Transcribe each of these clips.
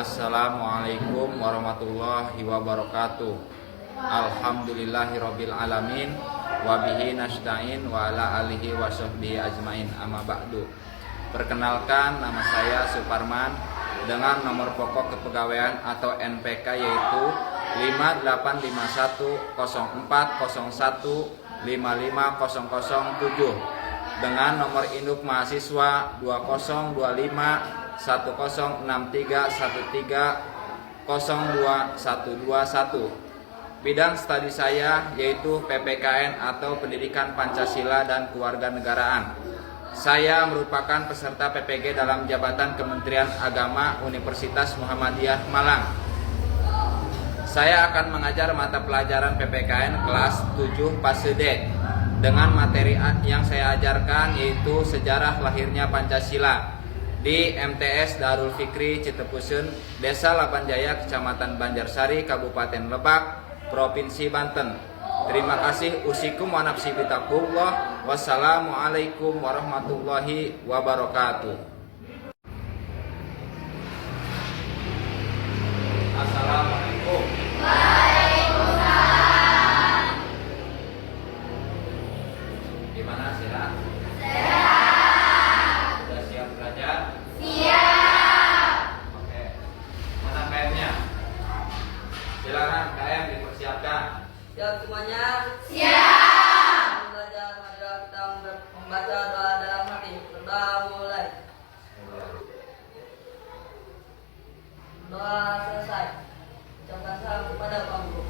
Assalamualaikum warahmatullahi wabarakatuh. Alhamdulillahirabbil alamin wa bihi nasta'in wa ala alihi wa sahbihi ajmain, amma ba'du. Perkenalkan, nama saya Suparman dengan nomor pokok kepegawaian atau NPK yaitu 58510401550007 dengan nomor induk mahasiswa 20251063130221. Bidang studi saya yaitu PPKN atau Pendidikan Pancasila dan Kewarganegaraan. Saya merupakan peserta PPG dalam jabatan Kementerian Agama Universitas Muhammadiyah Malang. Saya akan mengajar mata pelajaran PPKN kelas 7 fase D. Dengan materi yang saya ajarkan yaitu sejarah lahirnya Pancasila di MTS Darul Fikri Citepuseun, Desa Lapanjaya, Kecamatan Banjarsari, Kabupaten Lebak, Provinsi Banten. Terima kasih. Usikum wa nafsi bitaqullah. Wassalamualaikum warahmatullahi wabarakatuh. Assalamualaikum. Gimana, sehat? Sehat. Sudah siap belajar? Siap. Oke. Mana KM-nya? Silakan KM dipersiapkan. Siap semuanya? Siap. Belajar marilah kita membaca doa dalam hati. Berdoa mulai. Doa selesai. Ucapkan salam kepada Pak Guru.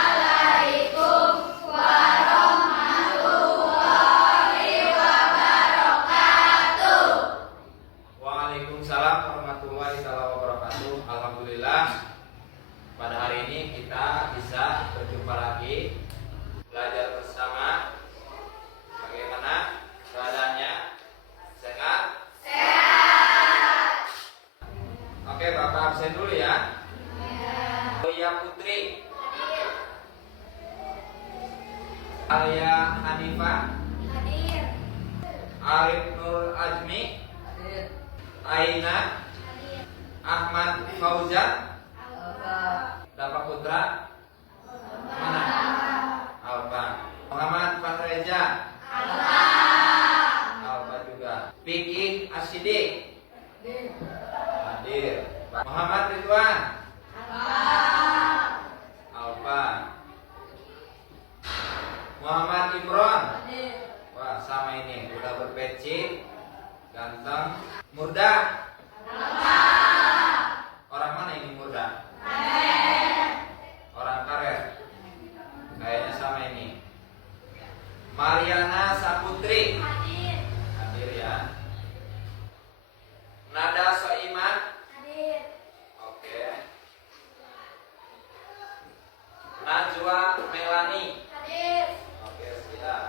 Assalamualaikum warahmatullahi wabarakatuh. Waalaikumsalam warahmatullahi wabarakatuh. Alhamdulillah, pada hari ini kita bisa berjumpa lagi, belajar bersama. Bagaimana keadaannya? Sehat? Sehat. Oke, Bapak absen dulu ya. Oya Putri, Alia Hanifah, Hadir. Arif Nur Ajmi, Hadir. Aina, Hadir. Ahmad Fauzan, Alfa. Bapak Putra, mana? Alfa. Muhammad Fahreja, Alfa juga. Fikih Asyidik, Hadir. hadir. Muhammad Ridwan, Alfa. Muhammad Imron, Hadir. wah sama ini, udah berpeci, ganteng. Murda, orang mana ini Murda? Orang Karet. Kayaknya sama ini. Mariana Saputri, Hadir. hadir ya. Nada Soiman, Hadir. oke. Najwa Melani, Hadir. oke siap.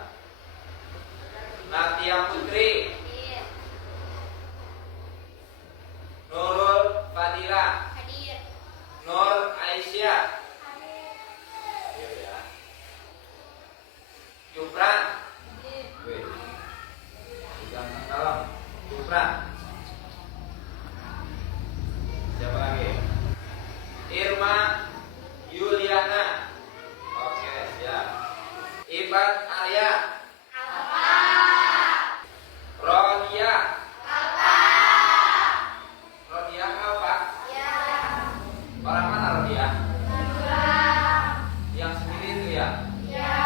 Natia Putri, Hadir. Nurul Fadila, Hadir. Nur Aisyah, Hadir. hadir ya. Jupran, Hadir. wih, ganteng dalam. Jupran. Siapa lagi? Irma Yuliana, oke siap. Ibad Arya, Rodia, Rodia apa? Ya. Orang mana Rodia? Kurang. Yang sendiri itu ya? Ya.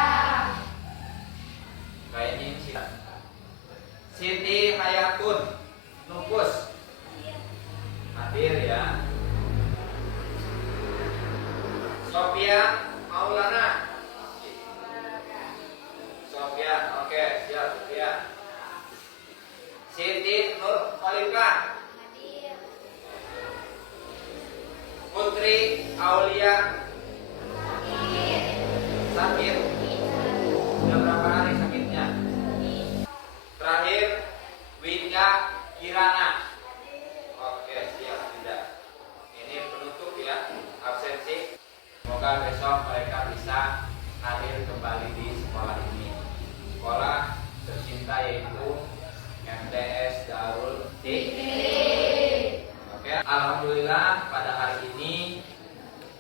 Kayaknya ini sih. Siti Hayatun Nupus, hadir ya. Sofia Maulana, Sofia, oke siap Sofia. Siti Nur Khalifah, Hadir. Putri Aulia, Hadir. sakit. Sudah berapa hari sakitnya? Terakhir Wika Kirana, oke siap tidak. Ini penutup ya absensi. Semoga besok mereka bisa hadir kembali di sekolah ini. Sekolah tercinta yaitu MTS Darul Fikri Alhamdulillah pada hari ini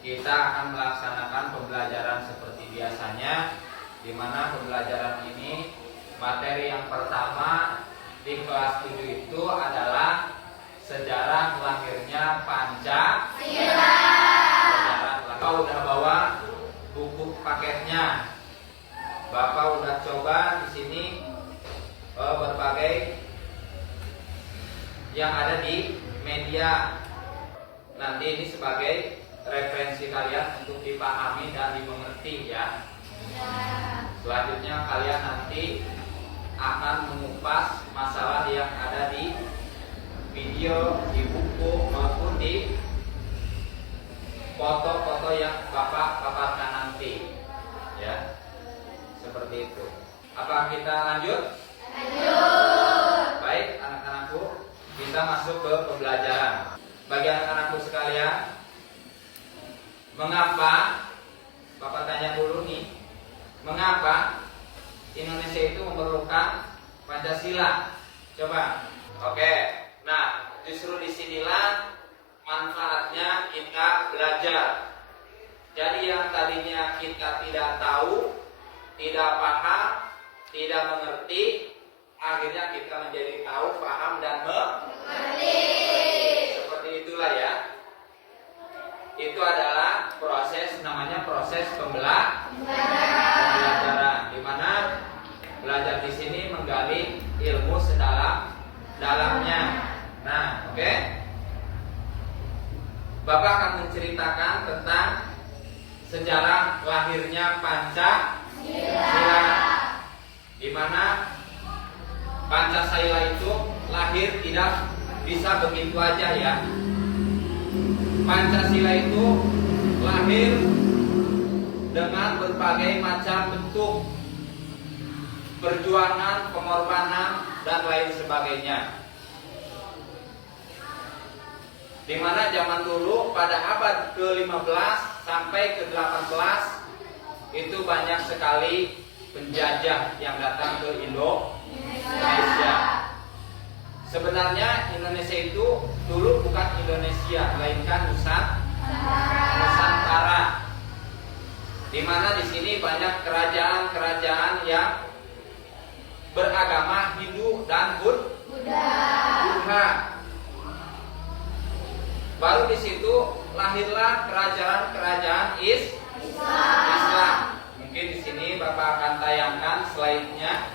kita akan melaksanakan pembelajaran seperti biasanya, di mana pembelajaran ini materi yang pertama di kelas 7 itu adalah sejarah lahirnya Pancasila. Bapak udah bawa buku paketnya. Bapak udah coba di sini berbagai yang ada di media. Nanti ini sebagai referensi kalian untuk dipahami dan dimengerti ya. Selanjutnya kalian nanti akan mengupas masalah yang ada di video, di buku maupun di foto-foto yang Bapak paparkan nanti ya. Seperti itu. Apa kita lanjut? Lanjut. Baik anak-anakku, kita masuk ke pembelajaran. Bagi anak-anakku sekalian, mengapa, Bapak tanya dulu nih, mengapa Indonesia itu memerlukan Pancasila? Coba. Oke. Nah, justru disinilah manfaatnya kita belajar. Jadi yang tadinya kita tidak tahu, tidak paham, tidak mengerti, akhirnya kita menjadi tahu, paham, dan mengerti. Seperti itulah ya. Itu adalah proses, namanya proses pembelajaran, di mana belajar di sini menggali ilmu sedalam-dalamnya. Nah, oke. Bapak akan menceritakan tentang sejarah lahirnya Pancasila, di mana Pancasila itu lahir tidak bisa begitu aja ya. Pancasila itu lahir dengan berbagai macam bentuk perjuangan, pengorbanan, dan lain sebagainya. Di mana zaman dulu pada abad ke-15 sampai ke-18 itu banyak sekali penjajah yang datang ke Indonesia. Sebenarnya Indonesia itu dulu bukan Indonesia, melainkan Nusantara. Di mana di sini banyak kerajaan-kerajaan yang beragama Hindu dan Buddha. Baru di situ lahirlah kerajaan-kerajaan Islam. Mungkin di sini Bapak akan tayangkan slide-nya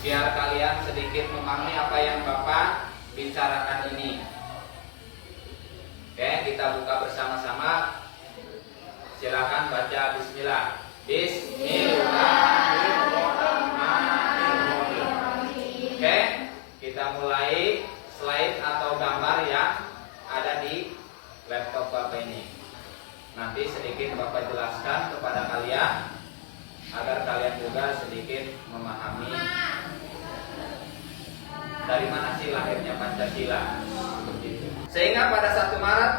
biar kalian sedikit memahami apa yang Bapak bicarakan ini. Oke, kita buka bersama-sama. Silakan baca bismillah. Bismillahirrahmanirrahim. Oke, kita mulai slide atau gambar yang ada di laptop Bapak ini. Nanti sedikit Bapak jelaskan kepada kalian agar kalian juga sedikit memahami dari mana sih lahirnya Pancasila. Sehingga pada 1 Maret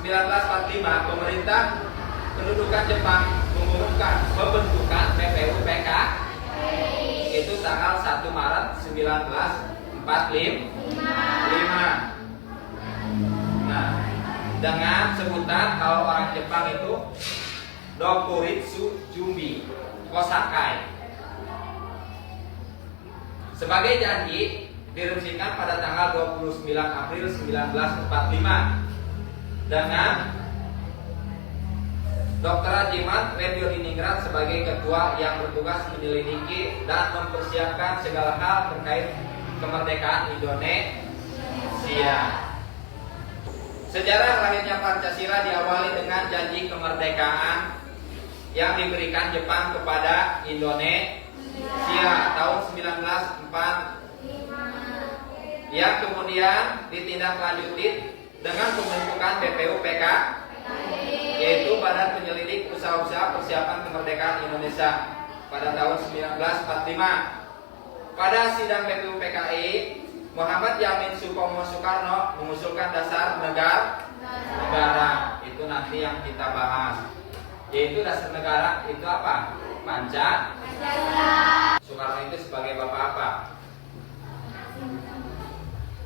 1945 pemerintah pendudukan Jepang mengumumkan pembentukan PPUPK itu tanggal 1 Maret 1945. Nah, dengan sebutan kalau orang Jepang itu Dokuritsu Jumbi Kosakai. Sebagai janji diresmikan pada tanggal 29 April 1945 dengan Dr. Hajimat Reddyodiningrat sebagai ketua yang bertugas menyelidiki dan mempersiapkan segala hal terkait kemerdekaan Indonesia. Sejarah lahirnya Pancasila diawali dengan janji kemerdekaan yang diberikan Jepang kepada Indonesia tahun 1945 yang kemudian ditindaklanjuti dengan pembentukan BPUPK, yaitu Badan Penyelidik Usaha-usaha Persiapan Kemerdekaan Indonesia pada tahun 1945. Pada sidang BPUPKI, Muhammad Yamin Supomo Soekarno mengusulkan dasar negara. Itu nanti yang kita bahas. Yaitu dasar negara itu apa? Pancasila. Soekarno itu sebagai bapak apa?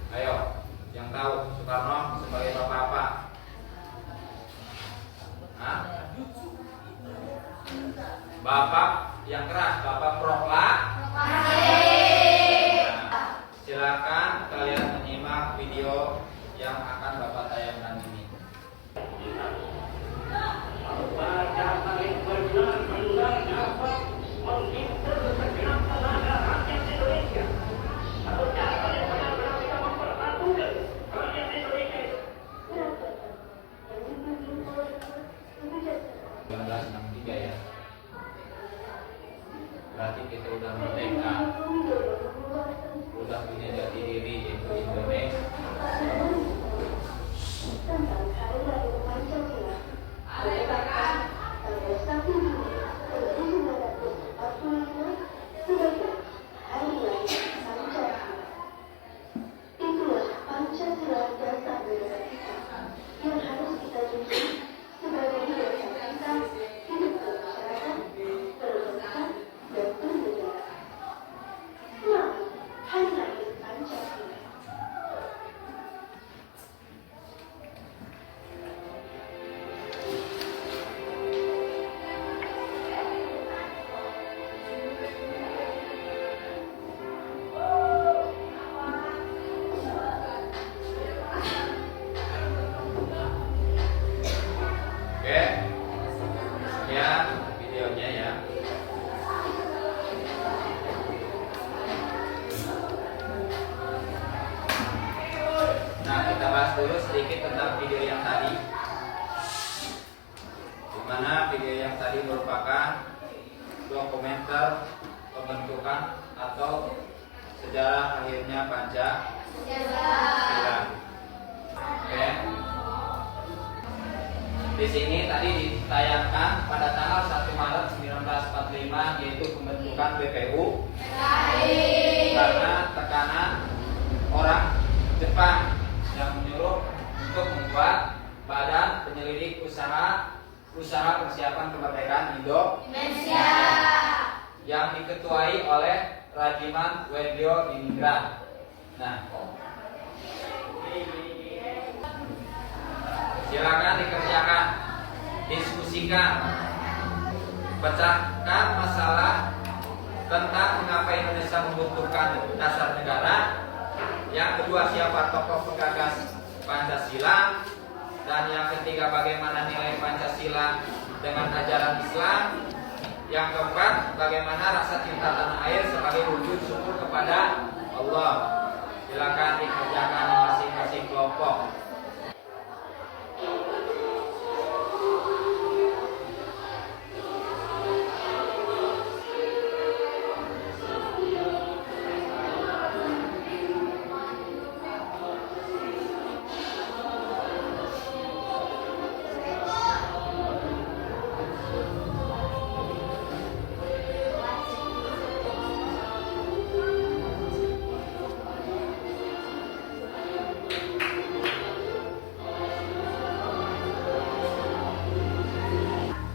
Ayo, yang tahu Soekarno dulu sedikit tentang video yang tadi, di mana video yang tadi merupakan dokumenter pembentukan atau sejarah lahirnya Pancasila. Oke. Di sini tadi ditayangkan pada tanggal 1 Maret 1945 yaitu pembentukan BPU. Karena tekanan orang Jepang yang menyuruh untuk membuat Badan Penyelidik Usaha Persiapan Kemerdekaan Indonesia yang diketuai oleh Rajiman Wedyo Diningrat. Nah, silakan dikerjakan, diskusikan, pecahkan masalah tentang mengapa Indonesia membutuhkan dasar negara. Yang kedua, siapa tokoh penggagas Pancasila. Dan yang ketiga, bagaimana nilai Pancasila dengan ajaran Islam. Yang keempat, bagaimana rasa cinta tanah air sebagai wujud syukur kepada Allah. Silakan dikerjakan di masing-masing kelompok.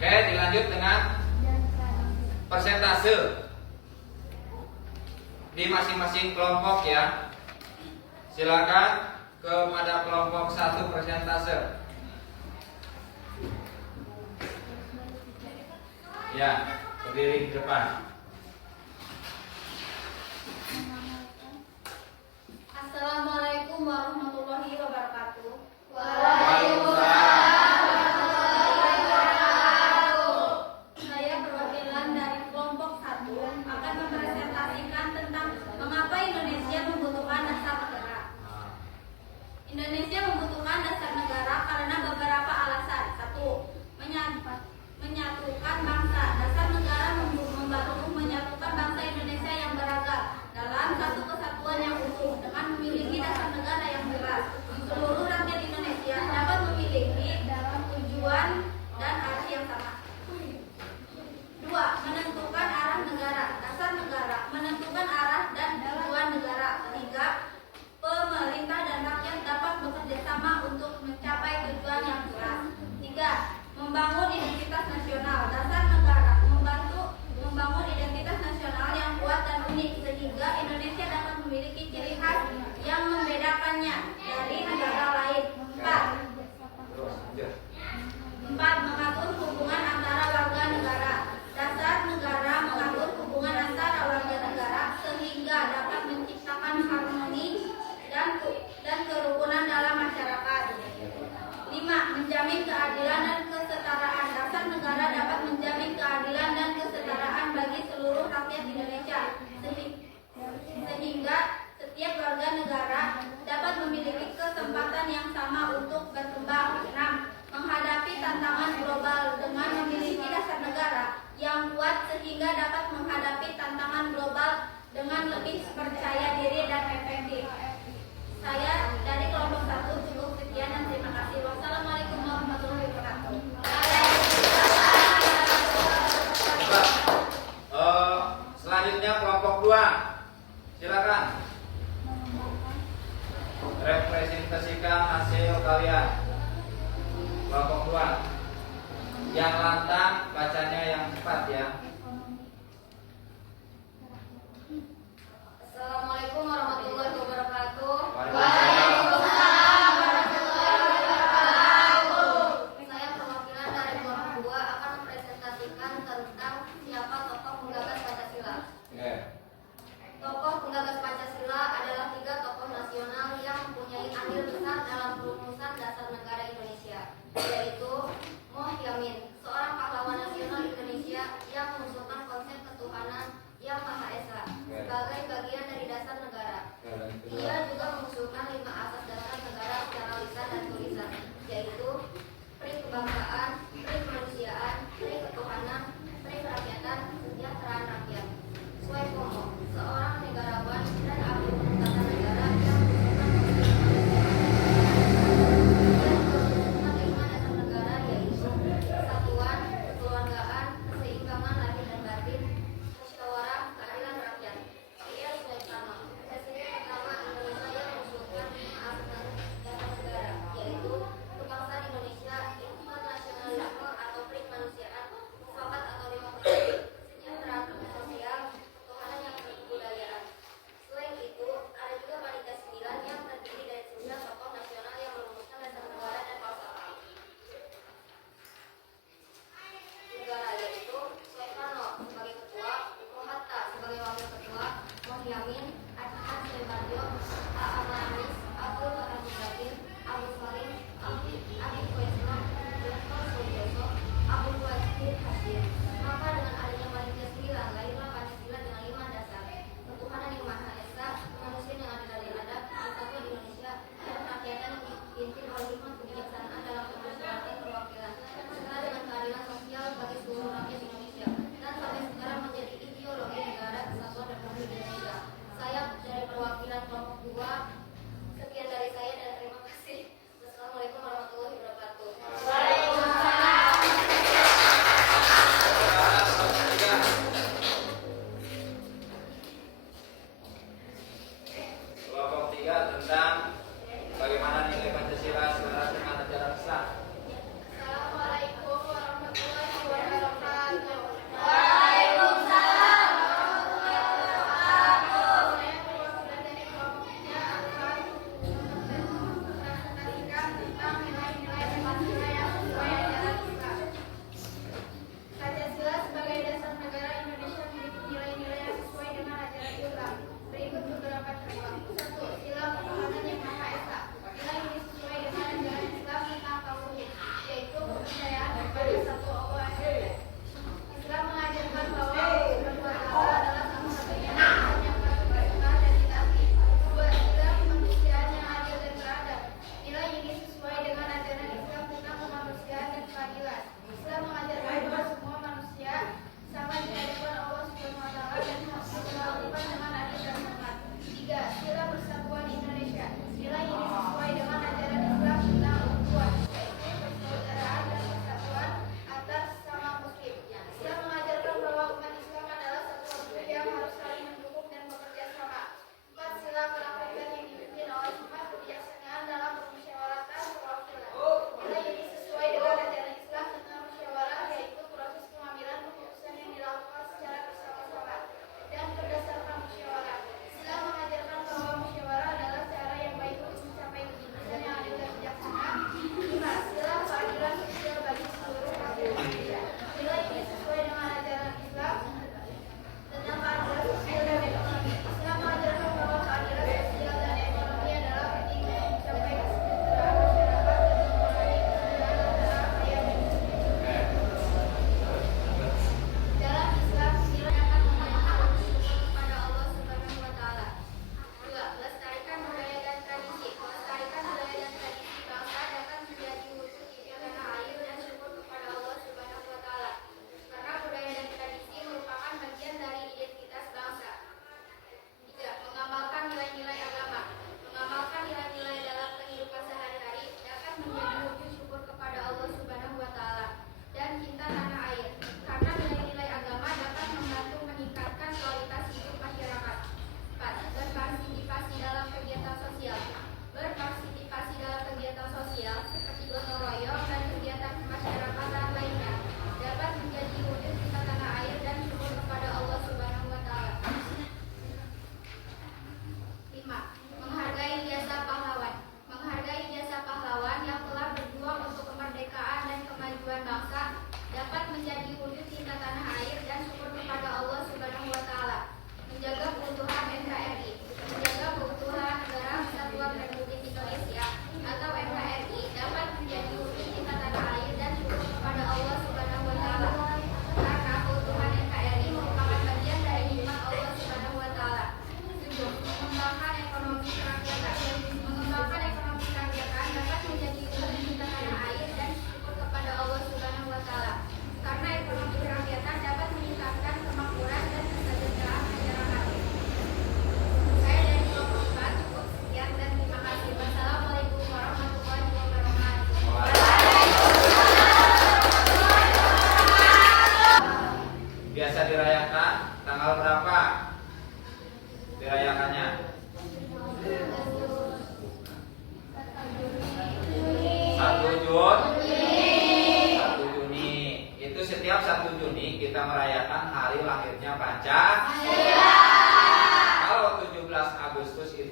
Oke, dilanjut dengan persentase di masing-masing kelompok ya. Silakan kepada kelompok 1 persentase. Ya, berdiri di depan. Assalamualaikum warahmatullahi wabarakatuh. Waalaikumsalam. Saya perwakilan dari kelompok 1 akan mempresentasikan tentang mengapa Indonesia membutuhkan dasar negara. Indonesia membutuhkan dasar negara karena beberapa alasan. 1. Menyatukan bangsa. Dasar negara membantu menyatukan bangsa Indonesia yang beragam dalam satu kesatuan yang utuh dengan memiliki dasar negara yang jelas. Seluruh rakyat Indonesia dapat memiliki dalam tujuan dan arah yang sama. 2. Menentukan arah negara. Dasar negara menentukan arah dan tujuan negara. 3. Pemerintah dan rakyat dapat bekerja sama untuk mencapai tujuan yang jelas. 3. Membangun identitas nasional. Dasar negara membantu membangun identitas nasional yang kuat dan unik sehingga Indonesia dapat memiliki ciri khas yang membedakannya dari negara lain. 4. Mengatur hubungan antara warga negara. Dasar negara mengatur hubungan antara warga negara sehingga dapat menciptakan harmoni dan kerukunan dalam masyarakat. 5. Menjamin keadilan dan kesetaraan. Dasar negara dapat menjamin keadilan dan kesetaraan bagi seluruh rakyat Indonesia sehingga setiap warga negara dapat memiliki kesempatan yang sama untuk berkembang. 6. Menghadapi tantangan global dengan memiliki dasar negara yang kuat sehingga dapat menghadapi tantangan global dengan lebih percaya diri dan efektif. Saya dari kelompok 1 cukup sekian dan terima kasih. Wassalamualaikum warahmatullahi wabarakatuh. Selanjutnya kelompok 2. Silakan representasikan hasil kalian. Kelompok 2. Yang lantang bacanya yang cepat ya. Assalamualaikum warahmatullahi wabarakatuh. Waalaikumsalam. Saya perwakilan dari kelompok 2 akan mempresentasikan tentang siapa tokoh penggagas Pancasila. Oke. Tokoh penggagas Pancasila adalah 3 tokoh nasional yang mempunyai andil besar dalam perumusan dasar negara Indonesia, yaitu Moh Yamin, seorang pahlawan nasional Indonesia yang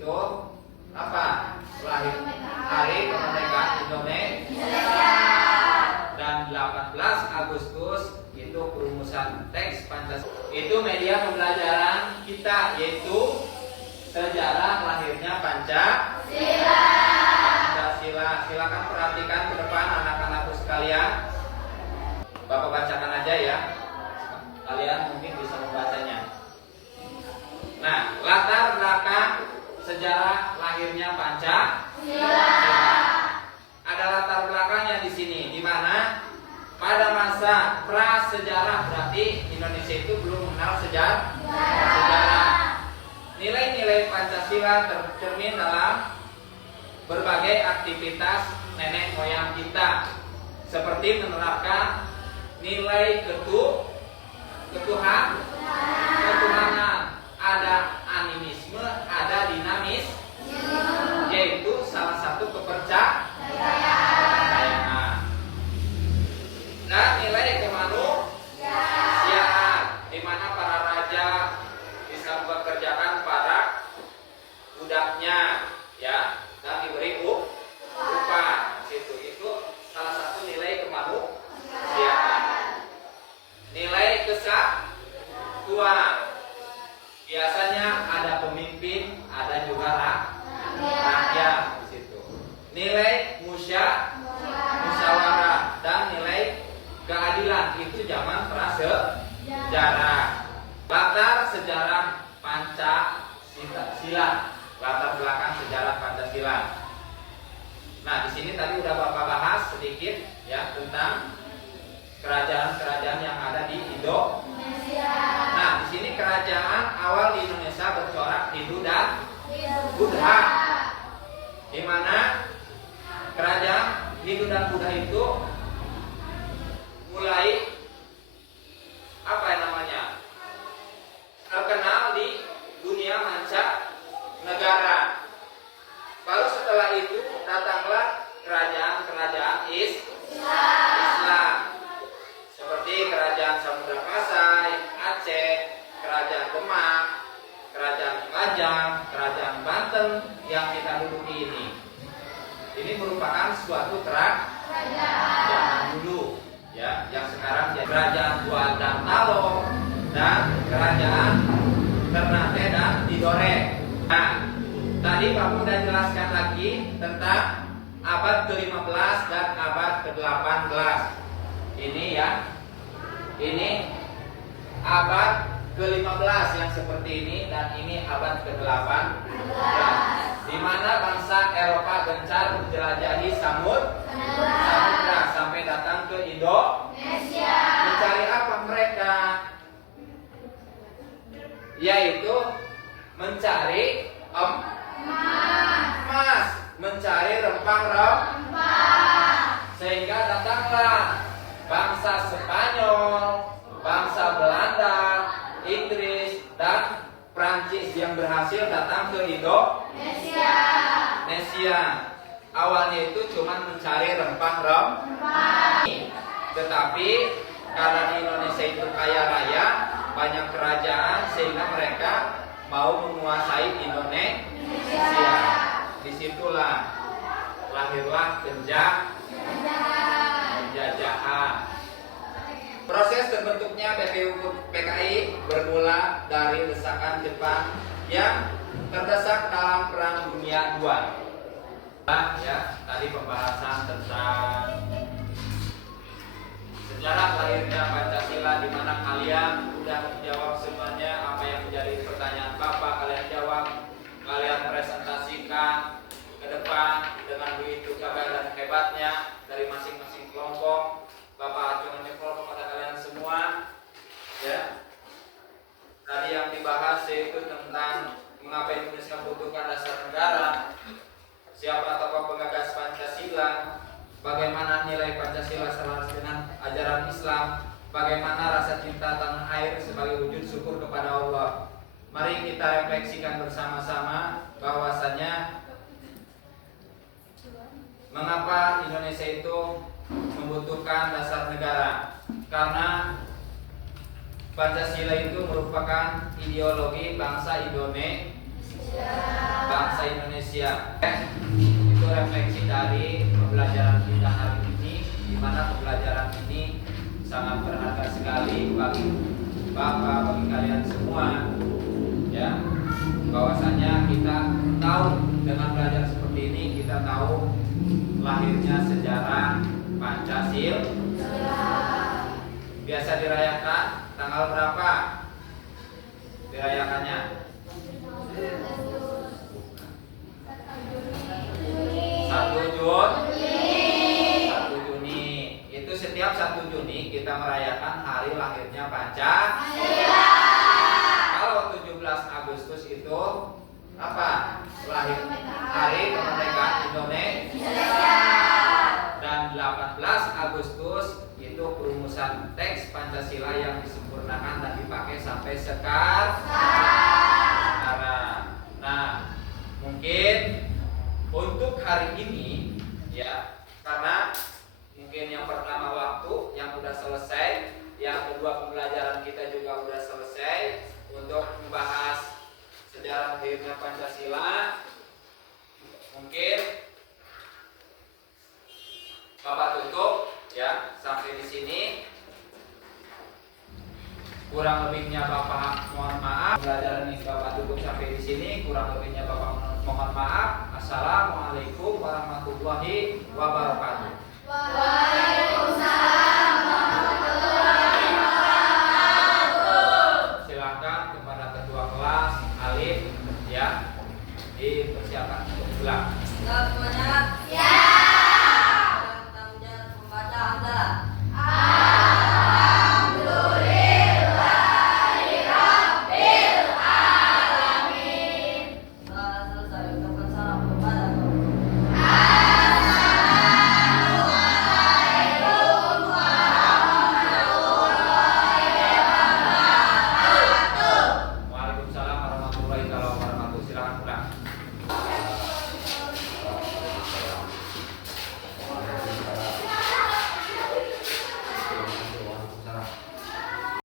itu apa? Hari Kemerdekaan Indonesia. Dan 18 Agustus itu perumusan teks Pancasila. Itu media pembelajaran kita, yaitu sejarah lahirnya Pancasila. Silakan perhatikan ke depan anak-anakku sekalian. Bapak bacakan aja ya. Kalian mungkin bisa membacanya. Nah, latar belakang sejarah lahirnya Pancasila. Ada latar belakangnya di sini, di mana pada masa prasejarah, berarti Indonesia itu belum mengenal sejarah. Nilai-nilai Pancasila tercermin dalam berbagai aktivitas nenek moyang kita, seperti menerapkan nilai ketuhanan, ada animisme, ada dinamis, yaitu salah satu kepercayaan, dan nilai kemanusiaan, di mana para raja bisa mempekerjakan para budaknya, ya, dan diberi upah. Itu salah satu nilai kemanusiaan. Nilai kesatuan, biasanya ada pemimpin, ada juga rakyat di situ. Nilai musyawarah dan nilai keadilan, itu zaman prasejarah. Latar sejarah Pancasila, latar belakang sejarah Pancasila. Nah, di sini tadi udah Bapak bahas sedikit ya tentang kerajaan-kerajaan yang ada di Indonesia. Nah, di sini kerajaan awal di Indonesia bercorak Hindu dan Buddha. Di mana kerajaan Hindu dan Buddha itu mulai terkenal di dunia mancanegara. Baru setelah itu datanglah kerajaan-kerajaan Islam, seperti kerajaan Samudra Pasai, Aceh, kerajaan Demak, kerajaan Lumajang, kerajaan Banten yang kita duduki ini. Ini merupakan suatu kerajaan dulu, ya, yang sekarang jadi kerajaan Buat dan Talo dan kerajaan Ternate dan Tidore. Nah, tadi Bapak sudah jelaskan lagi tentang abad ke-15 dan abad ke-18. Ini ya, ini abad ke-15 yang seperti ini, dan ini abad ke-18, di mana bangsa Eropa gencar menjelajahi samudra sampai datang ke Indonesia. Mencari apa mereka? Yaitu mencari emas, mencari rempah-rempah. Sehingga datanglah bangsa Spanyol, bangsa Belanda, Inggris, dan Prancis yang berhasil datang ke Indonesia. Awalnya itu cuma mencari rempah-rempah, tetapi karena di Indonesia itu kaya raya, banyak kerajaan, sehingga mereka mau menguasai Indonesia. Disitulah lahirlah penjajahan. Proses terbentuknya PKI bermula dari desakan Jepang yang terdesak dalam Perang Dunia II. Ya, tadi pembahasan tentang sejarah lahirnya Pancasila, di mana kalian sudah menjawab semuanya apa yang menjadi pertanyaan Bapak. Kalian jawab, kalian presentasikan ke depan dengan begitu gagah dan hebatnya dari masing-masing kelompok. Bapak acungan jempol kepada kalian semua. Ya, tadi yang dibahas yaitu tentang mengapa Indonesia membutuhkan dasar negara, siapa tokoh penggagas Pancasila, bagaimana nilai Pancasila selaras dengan ajaran Islam, bagaimana rasa cinta tanah air sebagai wujud syukur kepada Allah. Mari kita refleksikan bersama-sama bahwasanya mengapa Indonesia itu membutuhkan dasar negara. Karena Pancasila itu merupakan ideologi bangsa Indonesia, bangsa bahasa Indonesia. Itu refleksi dari pembelajaran kita hari ini, di mana pembelajaran ini sangat berharga sekali bagi Bapak, bagi kalian semua. Ya, bahwasanya kita tahu dengan belajar seperti ini, kita tahu lahirnya sejarah Pancasila. Biasa dirayakan tanggal berapa? Dirayakannya 1 Juni. Itu setiap 1 Juni kita merayakan hari lahirnya Pancasila. Kalau 17 Agustus itu apa? Lahir hari kemerdekaan Indonesia. Dan 18 Agustus itu perumusan teks Pancasila yang disempurnakan dan dipakai sampai sekarang. Nah, mungkin untuk hari ini ya, karena mungkin yang pertama waktu yang sudah selesai, yang kedua pembelajaran kita juga sudah selesai untuk membahas sejarah lahirnya Pancasila. Mungkin Bapak tutup ya sampai di sini. Kurang lebihnya Bapak mohon maaf. Pembelajaran ini Bapak tutup sampai di sini. Kurang lebihnya Bapak mohon maaf. Assalamualaikum warahmatullahi wabarakatuh. Waalaikumsalam warahmatullahi wabarakatuh. Silakan kepada ketua kelas Alif ya, dipersiapkan untuk pulang. Semuanya